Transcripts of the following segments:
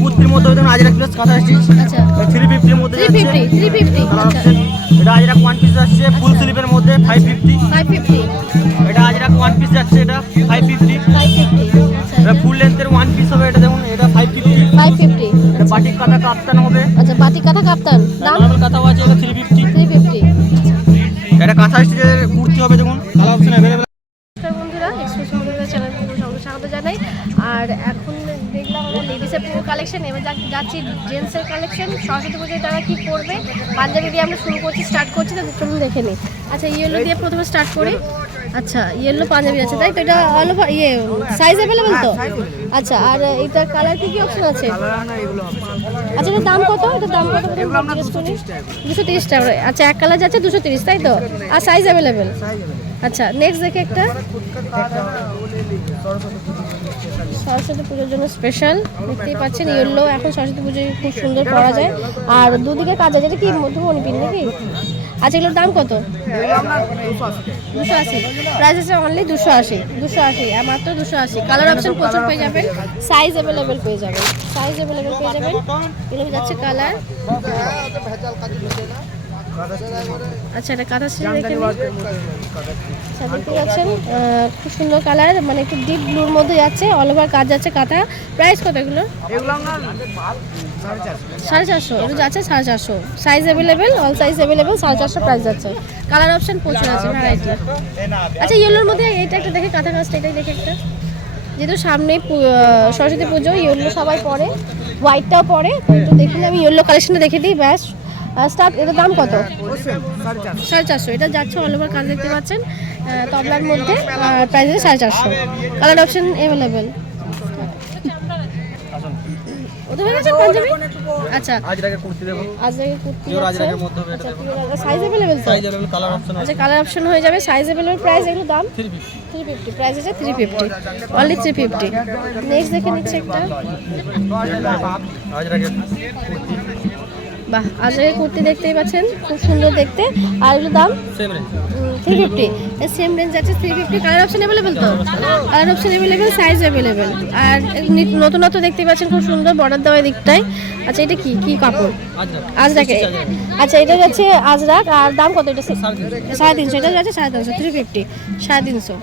কুর্তির মধ্যে দেখুন আজরাক প্লাস কাঁথা স্টিচ। আচ্ছা 350 এর মধ্যে যাচ্ছে। 350 আচ্ছা এটা আজরাক ওয়ান পিস আসছে ফুল স্লিভের মধ্যে 550। 550 এটা আজরাক ওয়ান পিস যাচ্ছে, এটা 550। 550 আচ্ছা এটা ফুল লেন্থের ওয়ান পিস হবে, এটা দেখুন এটা 550। 550 এটা বাটিক কাঁথা কাপ্তান হবে। আচ্ছা বাটিক কাঁথা কাপ্তান দাম নরমাল কাঁথাও আছে, এটা 350। 350 এটা কাঁথা স্টিচের কুর্তি হবে, দেখুন কালার অপশন अवेलेबल। নমস্কার বন্ধুরা, এক্সপ্রেস মডেলের চ্যানেলে সবাইকে স্বাগত জানাই। আর এখন দেখলাম আমরা লেডিসের পুরো কালেকশন, এবার যাচ্ছি জেন্টসের কালেকশন। সরস্বতী পুজোয় তারা কী পরবে, পাঞ্জাবি দিয়ে আমরা শুরু করছি, স্টার্ট করছি, তো চলুন দেখে নিই। আচ্ছা ইয়েলো দিয়ে প্রথমে স্টার্ট করি। আচ্ছা ইয়েলো পাঞ্জাবি আছে তাই তো, এটা অল ওভার সাইজ অ্যাভেলেবেল তো? আচ্ছা আর এটার কালার কী কী অপশন আছে? আচ্ছা এটার দাম কত? এটার দাম কত? 230 টাকা। আচ্ছা এক কালার যাচ্ছে 230 তাই তো, আর সাইজ অ্যাভেলেবেল। আচ্ছা নেক্সট দেখে একটা সরস্বতী পুজোর জন্য স্পেশাল, দেখতেই পাচ্ছেন ইয়েলো। এখন সরস্বতী পুজোয় খুব সুন্দর পরা যায়, আর দুদিকে কাজ আছে। এটা কি মধুবনী পিন নাকি? আচ্ছা এগুলোর দাম কত? 280। প্রাইস আছে অনলি 280 আর মাত্র 280। কালার অপশন প্রচুর পেয়ে যাবেন, সাইজ অ্যাভেলেবেল পেয়ে যাবেন, এগুলো যাচ্ছে কালার। আচ্ছা এটা কাঁথা স্টিচ দেখে নিন। আচ্ছা দেখতে পাচ্ছেন খুব সুন্দর কালার, মানে একটু ডিপ ব্লুর মধ্যে যাচ্ছে, অল ওভার কাজ যাচ্ছে কাঁথা। প্রাইস কত এগুলো? 450। এগুলো যাচ্ছে 450। Size available, all size available, 450 price যাচ্ছে। কালার অপশন প্রচুর আছে, ভ্যারাইটি। আচ্ছা ইয়েলোর মধ্যে এটা একটা দেখে, কাঁথা কাজটা এটাই দেখে একটা। যেহেতু সামনেই সরস্বতী পুজো, ইয়েলো সবাই পরে, হোয়াইটটাও পরে, তো দেখুন আমি ইয়েলো কালেকশনটা দেখে দিই ব্যাস। স্টার্ট। এটার দাম কত? 450। এটা যাচ্ছে অল ওভার কাজ, দেখতে পাচ্ছেন তবলার মধ্যে, প্রাইস আছে 450। Colour option available. ওটা হয়ে গেছে পাঞ্জাবি। আচ্ছা আজরাকের কুর্তি দেখুন, আজরাকের কুর্তি পিওর আছে। আজরাকের মধ্যে হবে, এটা আচ্ছা দেখুন সাইজ অ্যাভেলেবেল তো? সাইজ अवेलेबल, কালার অপশন আছে। আচ্ছা কালার অপশন হয়ে যাবে, সাইজ অ্যাভেলেবেল, প্রাইস এগুলো দাম 350। 350। প্রাইস আছে 350, অনলি 350। নেক্সট দেখে নিচ্ছে একটা। আজরাকের কুর্তি, বাহ আজরাকের কুর্তি দেখতেই পাচ্ছেন, খুব সুন্দর দেখতে। আর এগুলো দাম সেম রেঞ্জ 350। সেম রেঞ্জ আছে 350। কালার অপশন অ্যাভেলেবেল তো? Colour option available, size available. আর নতুনত্ব দেখতে পাচ্ছেন, খুব সুন্দর বর্ডার দেওয়া দিকটায়। আচ্ছা এটা কি কি কাপড়? আজরাকে। আচ্ছা এটা যাচ্ছে আজরাক, আর দাম কত? এটা 350। এটা যাচ্ছে 350, 350, 350।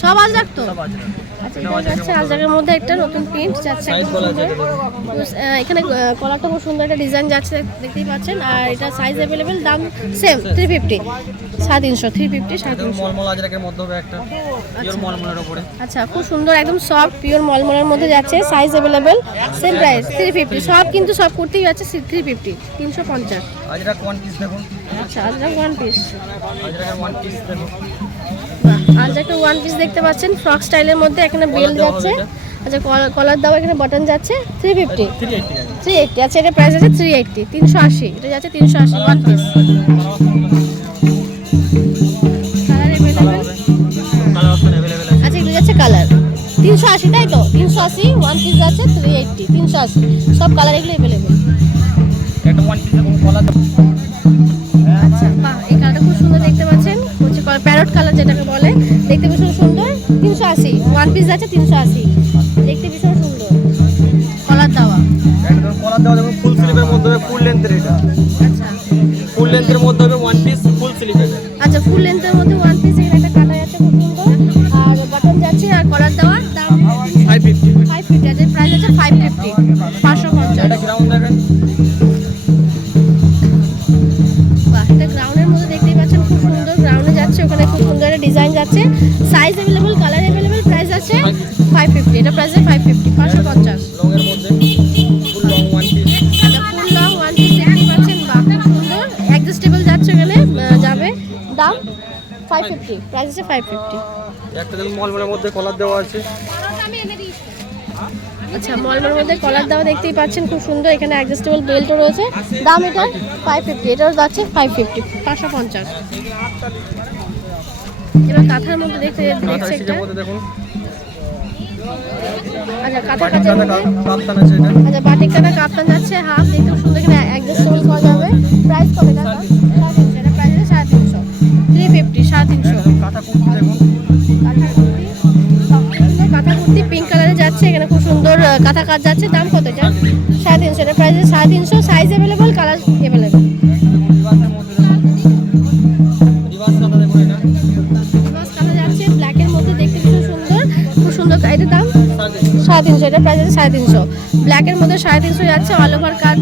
সব আজরাক তো? আচ্ছা এটা যাচ্ছে আজরাকের মধ্যে একটা নতুন প্রিন্ট যাচ্ছে, একদম সুন্দর। এখানে কলারটা খুব সুন্দর একটা ডিজাইন যাচ্ছে, দেখতেই পাচ্ছেন। আর এটা সাইজ অ্যাভেলেবেল, দাম সেম 350, 350, 350, 350। মলমল আজরাকের মধ্যে হবে একটা, পিওর মলমলের উপরে। আচ্ছা খুব সুন্দর, একদম সফট পিওর মলমলের মধ্যে যাচ্ছে, সাইজ অ্যাভেলেবেল, সেম প্রাইস 350। সব কিন্তু সব কুর্তি যাচ্ছে 350, 350। আজরাক ওয়ান পিস দেখুন, আচ্ছা আজরাক ওয়ান পিস, আজরাকের ওয়ান পিস দেখুন, আজরাকের ওয়ান পিস দেখতে পাচ্ছেন, ফ্রক স্টাইলের মধ্যে। এখানে বেল্ট যাচ্ছে, আচ্ছা কলার দাও, এখানে বাটন যাচ্ছে 350, 380। আচ্ছা এটা প্রাইস আছে 380, 380। এটা যাচ্ছে 380 one piece. Colour available, colour option available আছে। আচ্ছা এগুলো যাচ্ছে কালার 380 তাই তো? 380 ওয়ান পিস যাচ্ছে 380, 380 সব কালার এগুলো অ্যাভেলেবেল। একটা ওয়ান পিস দেখুন কলার। আচ্ছা বাহ এই কালারটা খুব সুন্দর দেখতে পাচ্ছেন, হচ্ছে প্যারট কালার যেটাকে বলে, দেখতে ভীষণ সুন্দর। 380 ওয়ান পিস যাচ্ছে 380, দেখতে ভীষণ সুন্দর, কলার দেওয়া। একদম কলার দেওয়া দেখুন, ফুল স্লিভের মধ্যে হবে, ফুল লেন্থের। এটা আচ্ছা ফুল লেন্থের মধ্যে হবে ওয়ান পিস, ফুল স্লিভের। আচ্ছা ফুল লেন্থের মধ্যে ওয়ান পিস, এখানে একটা কালার যাচ্ছে খুব সুন্দর, আর বাটন যাচ্ছে, আর কলার দেওয়া। দাম 550। 550। আছে প্রাইস আছে 550, 550। এটা গ্রাউন্ড দেখেন, বাহ এটা গ্রাউন্ডের মধ্যে দেখতেই পাচ্ছেন, খুব সুন্দর গ্রাউন্ডে যাচ্ছে, ওখানে খুব সুন্দর একটা ডিজাইন যাচ্ছে, size available, colour available, price আছে 550। এটা প্রাইস আছে 550, 550। লং এর মধ্যে ফুল লং ওয়ান পিস। এটা ফুল লং ওয়ান পিস দেখতেই পাচ্ছেন, বাহ খুব সুন্দর, অ্যাডজাস্টেবল যাচ্ছে, এখানে যাবে। দাম 550, প্রাইস আছে 550। একটা দেখুন মলমলের মধ্যে কলার দেওয়া আছে। আচ্ছা মলমলের মধ্যে কলার দেওয়া দেখতেই পাচ্ছেন, খুব সুন্দর, এখানে অ্যাডজাস্টেবল বেল্টও রয়েছে। দাম এটা 550, এটাও যাচ্ছে 550, 550। এবার কাঁথার মধ্যে দেখছে কাঁথা একটা। স্টিচের মধ্যে দেখুন, আচ্ছা কাঁথা কাঁচের মধ্যে, কাপ্তান আছে এটা। আচ্ছা বাটিক কাঁথা কাপ্তান যাচ্ছে হাফ, দেখতে খুব সুন্দর, এখানে অ্যাডজাস্টেবল করা যাবে। প্রাইস কত এটা? 350। এটা প্রাইস আছে 350, 350, 350। কাঁথা কুর্তি দেখুন, কাঁথা কুর্তি, কাঁথা কুর্তি পিঙ্ক কালারে যাচ্ছে, যাচ্ছে, এখানে খুব সুন্দর কাঁথা কাজ যাচ্ছে। দাম কত এটা? 350, এটা price 350, size available, colour available. Reverse kantha যাচ্ছে ব্ল্যাকের মধ্যে, দেখতে খুব সুন্দর, খুব সুন্দর। এটার দাম 350, এটা প্রাইস আছে 350, ব্ল্যাকের মধ্যে 350 যাচ্ছে, অল ওভার কাজ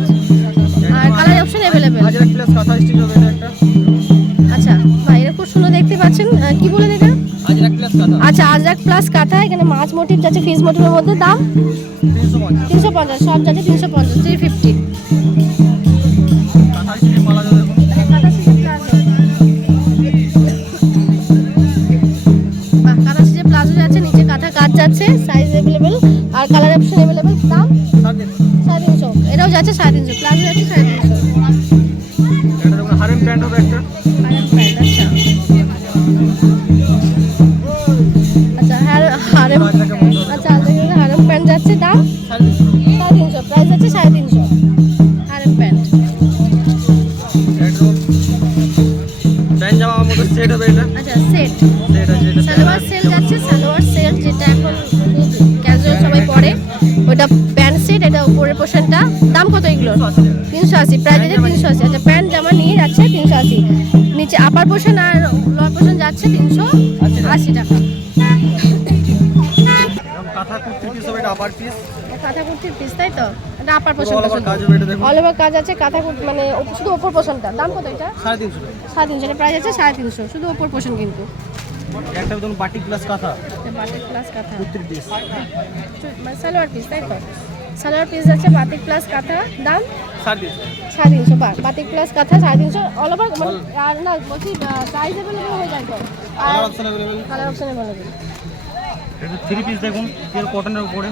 আর কালার অপশন অ্যাভেলেবেল। আচ্ছা ভাই, এটা খুব সুন্দর দেখতে পাচ্ছেন, কি বলেন এটা? আচ্ছা, আজরাক প্লাস কাঁথা, এখানে মাছ মোটিভ যাচ্ছে, ফিশ মোটিভের মধ্যে। দাম 350, সব যাচ্ছে 350, 350। কাঁথা সিজে প্লাজো যাচ্ছে, নিচে কাঁথা কাজ যাচ্ছে, সাইজ অ্যাভেলেবেল আর কালার অপশন অ্যাভেলেবেল। দাম 350, এটাও যাচ্ছে 350, প্লাজো যাচ্ছে 350। হারেম প্যান্ট হবে একটা। আচ্ছা হারেম, আচ্ছা হারেম প্যান্ট যাচ্ছে, দাম 350, প্রাইস আছে 350, হারেম প্যান্ট। প্যান্ট জামার মধ্যে সেট হবে এটা। আচ্ছা সেট, সেট আছে এটা। সালোয়ার সেল যাচ্ছে, সালোয়ার সেট যেটা এখন ক্যাজুয়াল সবাই পরে, ওটা প্যান্ট সেট, এটা উপরের পোর্শনটা। দাম কত এগুলো? 380, প্রাইস আছে 380। আচ্ছা, প্যান্ট জামা নিয়ে যাচ্ছে 380, নিচে আপার পোর্শন আর লোয়ার পোর্শন যাচ্ছে 380 টাকা। কাঁথা কুর্তি পিস হবে এটা, আপার পিস। কাঁথা কুর্তির পিস, তাই তো? এটা আপার পোর্শন, অল ওভার কাজ হবে এটা দেখুন। অল ওভার কাজ আছে, কাঁথা কুর্তি মানে শুধু উপর পোর্শনটা। দাম কত এটা? 350 টাকা। 350, এটা প্রাইস আছে 350, শুধু উপর পোর্শন কিন্তু। একটা দেখুন বাটিক প্লাস কাঁথা বাটিক প্লাস কাঁথা, কুর্তির পিস। মানে সালোয়ার পিস, তাই তো? সালোয়ার পিস যাচ্ছে বাটিক প্লাস কাঁথা। দাম 350। 350, বাটিক প্লাস কাঁথা 350, অল ওভার। আর না বলছি সাইজ অ্যাভেলেবল হয়ে যায় তো, আর colour option available. Colour option available. এটা 3 পিস দেখুন, পিওর কটনের উপরে।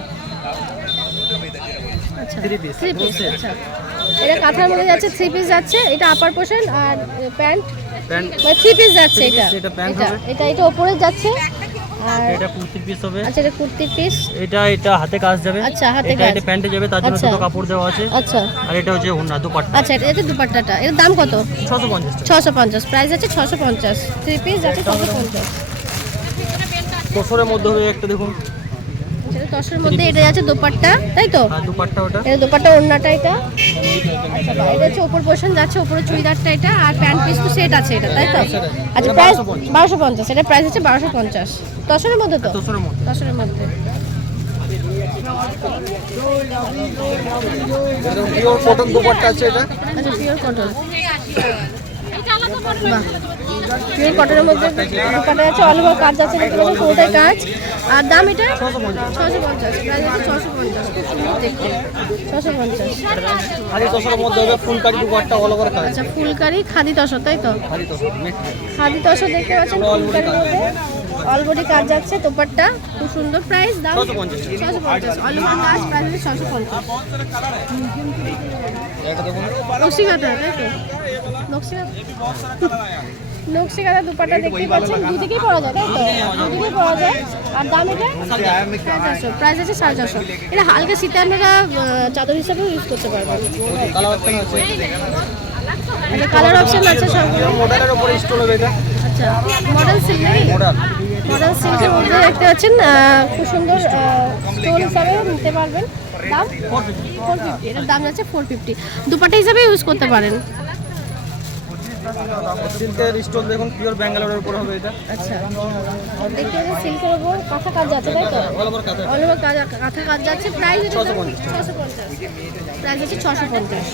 আচ্ছা 3 পিস। 3 পিস, আচ্ছা এটা কাঁথার মধ্যে যাচ্ছে, 3 পিস যাচ্ছে, এটা আপার পোর্শন আর প্যান্ট প্যান্ট মানে 3 পিস যাচ্ছে। three এটা piece, এটা প্যান্ট এটা হবে। এটা উপরে যাচ্ছে, আর এটা কুর্তির পিস হবে। আচ্ছা এটা কুর্তির পিস। এটা হাতে কাজ যাবে। আচ্ছা, হাতে এটা কাজ। প্যান্টে যাবে, তার জন্য আচ্ছা। দুটো কাপড় দেওয়া আছে। আচ্ছা আর এটা হচ্ছে ওড়না দুপাট্টা। আচ্ছা, এটা দুপাট্টাটা, এর দাম কত? 650 টাকা। 650, প্রাইস আছে 650, 3 পিস যাচ্ছে 650। তোসরের মধ্যে হবে একটা দেখুন। সেটা 10-এর মধ্যে, এটা যাচ্ছে দোপাট্টা, তাই তো? আর দুপাট্টা ওটা। এটা দোপাট্টা, ওড়নাটা এটা। আচ্ছা এটা হচ্ছে উপর পোর্শন যাচ্ছে, উপরে চুড়িদারটা এটা, আর প্যান্ট পিস তো সেট আছে এটা, তাই তো? আচ্ছা প্রাইস 1250, এটা প্রাইস হচ্ছে 1250, 10-এর মধ্যে তো? তোসরের মধ্যে। 10-এর মধ্যে। পিওর কটন দুপাট্টা আছে এটা। আচ্ছা পিওর কটন, বাহ, পিওর কটনের মধ্যে দোপাট্টা আছে, অল ওভার কাজ আছে, দেখতে পাচ্ছেন পুরোটাই কাজ। আর দাম এটা 650, প্রাইস আছে 650, খুব সুন্দর দেখতে, 650। আর এই তোসরের মধ্যে হবে ফুলকারি দুপাট্টা অল ওভার কাজ। আচ্ছা ফুলকারি খাদি তসর, তাই তো? খালি তোসর নেট। খাদি তসর দেখতে পাচ্ছেন, ফুলকারির মধ্যে অলবডি কাজ যাচ্ছে, দোপাট্টা খুব সুন্দর, প্রাইস দাম 650, অল ওভার কাজ, প্রাইস আছে 650। এটা দেখুন। নকশিকাঁথা, তাই তো? নকশিকাঁথা দুপাট্টা দেখতে পাচ্ছেন, দুদিকেই পাওয়া যায়, তাই তো? দুদিকেই পাওয়া যায়। আর দাম এটা 450, প্রাইস আছে 450। এটা হালকা শীতে আপনারা চাদর হিসাবেও ইউজ করতে পারবেন। কালার অপশন আছে। এটা কালার অপশন আছে সবগুলো। মডেলের উপরে স্টোন হবে এটা। আচ্ছা মডেল সিল্ক নাকি? মডেল সিল্কের মধ্যে দেখতে পাচ্ছেন, খুব সুন্দর স্টোন হিসাবে নিতে পারবেন। দাম 450, এটার দাম যাচ্ছে 450, দুপাট্টা হিসাবে ইউজ করতে পারেন। সিল্কের স্টোন দেখুন, পিওর ব্যাঙ্গালোরের উপর হবে এটা। আচ্ছা দেখতে পাচ্ছেন সিল্কের উপর কাঁথা কাজ যাচ্ছে, তাই তো? অল ওভার কাজ। অল ওভার কাঁথা কাজ যাচ্ছে, প্রাইস 650, প্রাইস আছে 650।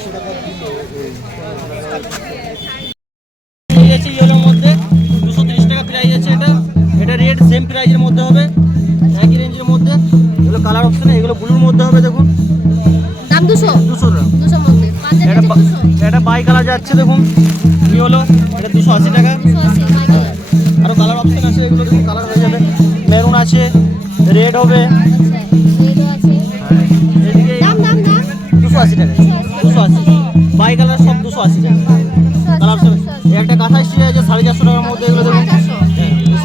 এই আছে ইয়েলোর মধ্যে 230 টাকা প্রাইস আছে এটা। এটা রেড সেম প্রাইজের মধ্যে হবে, একই রেঞ্জের মধ্যে। এগুলো কালার অপশন, এগুলো ব্লুর মধ্যে হবে দেখুন। দাম 200 টাকা। 200 মধ্যে পাঞ্জাবি এটা 200, এটা বাই কালার যাচ্ছে দেখুন, কি হলো এটা 280 টাকা। 280 মাই কালার। আরো কালার অপশন আছে, এগুলো দেখুন কালার হয়ে যাবে। মেরুন আছে, রেড হবে। আচ্ছা রেডও আছে। এদিকে দাম 280 টাকা। 280 বাই কালার সব 280 টাকা। কালার অপশন একটা কাঁথা স্টিচ আছে 450 টাকার মধ্যে, এগুলো দেখুন।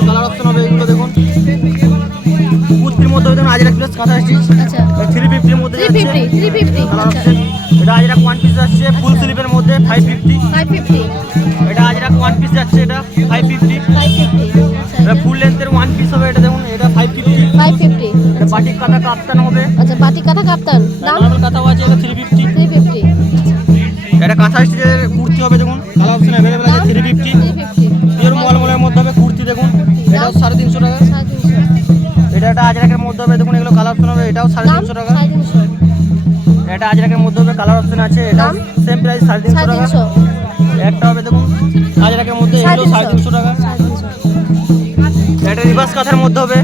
কালার অপশন হবে এগুলো দেখুন। কুর্তির মধ্যে দেখুন আজরাক প্লাস কাঁথা স্টিচ। আচ্ছা 350 এর মধ্যে যাচ্ছে। 350 কালার আচ্ছা অপশন এটা আজরাক ওয়ান পিস যাচ্ছে ফুল স্লিপের মধ্যে 550। 550 এটা আজরাক ওয়ান পিস যাচ্ছে, এটা 550। 550 আচ্ছা এটা ফুল লেন্থের ওয়ান পিস হবে, এটা দেখুন এটা 550। 550 এটা বাটিক কাঁথা কাপ্তান হবে। আচ্ছা বাটিক কাঁথা কাপ্তান দাম নরমাল কাঁথাও আছে, এটা 350। 350। এটা কাঁথা স্টিচের কুর্তি হবে দেখুন, কালার অপশন অ্যাভেলেবেল আছে। 350 350 পিওর মলমলের মধ্যে হবে কুর্তি দেখুন, এটাও 350 টাকা। 350 এটা একটা আজরাকের মধ্যে হবে দেখুন, এগুলো কালার অপশন হবে, এটাও 350 টাকা। 350 এটা আজরাকের মধ্যে হবে, কালার অপশন আছে, এটাও দাম? সেম প্রাইস 350 টাকা। 350 একটা হবে দেখুন আজরাকের মধ্যে, এগুলো 350 টাকা। 350 এটা রিভার্স কাঁথার মধ্যে হবে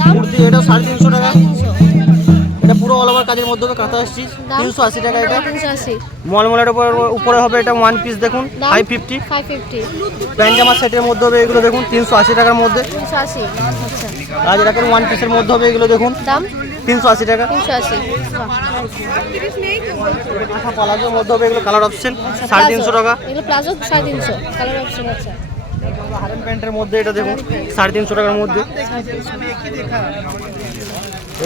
দাম? কুর্তি, এটাও 350 টাকা। 350 এটা পুরো অল ওভার কাজের মধ্যে হবে, কাঁথা স্টিচ, দাম? 380 টাকা। এটা 380 মলমলের উপরে হবে, এটা ওয়ান পিস দেখুন দাম? 550। 550 প্যান্ট সেটের মধ্যে হবে এগুলো দেখুন 380 টাকার মধ্যে। 380 আচ্ছা আজরাকের ওয়ান পিসের মধ্যে হবে এগুলো দেখুন দাম 380 টাকা। 380 আচ্ছা পালাজোর মধ্যে হবে এগুলো, কালার অপশন আচ্ছা 350 টাকা। এগুলো প্লাজো 350 কালার অপশন আছে হারেন প্যান্টের মধ্যে এটা দেখুন 350 টাকার মধ্যে।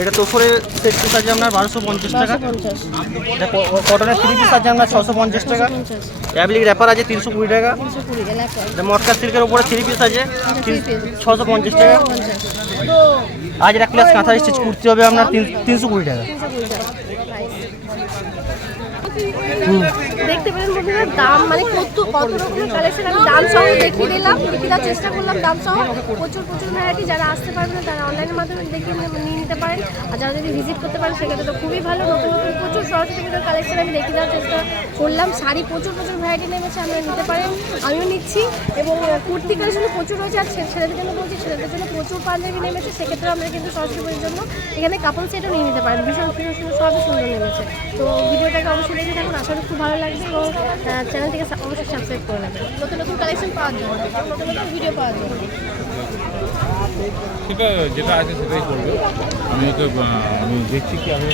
এটা তোফরের সেট পিস আছে আপনার 1250 টাকা। 1250 এটা কটনের 3 পিস আছে আপনার 650 টাকা। 650 অ্যাবলিক র্যাপার আছে 320 টাকা। 320 এলাকা এটা মটকা সিল্কের উপরে 3 পিস আছে 3 পিস 650 টাকা। 50 আজ এক প্লাস কাঁথা স্টিচ কুর্তি হবে আপনার 320 টাকা। দেখতে পেলেন বন্ধুরা দাম মানে কত রকমের কালেকশন আমি দাম সহ দেখিয়ে দিলাম, দেখিয়ে দেওয়ার চেষ্টা করলাম দাম সহ। প্রচুর ভ্যারাইটি, যারা আসতে পারবেন না তারা অনলাইনের মাধ্যমে দেখে নিয়ে নিতে পারেন, আর যারা যদি ভিজিট করতে পারেন সেক্ষেত্রে তো খুবই ভালো। নতুন নতুন প্রচুর সরস্বতী পুজোর কালেকশন আমি দেখিয়ে দেওয়ার চেষ্টা করলাম। শাড়ি প্রচুর ভ্যারাইটি নেমেছে, আপনারা নিতে পারেন, আমিও নিচ্ছি। এবং কুর্তি কালেকশন প্রচুর রয়েছে, আর ছেলেদের জন্য বলছি ছেলেদের জন্য প্রচুর পাঞ্জাবি নেমেছে, সেক্ষেত্রে আমরা কিন্তু সরস্বতী পুজোর জন্য এখানে কাপল সেটও নিয়ে নিতে পারেন। ভীষণ সুন্দর সবই সুন্দর নেমেছে। তো ভিডিওটাকে অবশ্যই দেখে থাকুন, আশা করি খুব ভালো লাগবে, এবং চ্যানেলটিকে অবশ্যই সাবস্ক্রাইব করে নেবেন নতুন নতুন কালেকশন পাওয়ার জন্য, নতুন নতুন ভিডিও পাওয়ার জন্য। সেটা যেটা আছে সেটাই করবে। আমি দেখছি কি আমি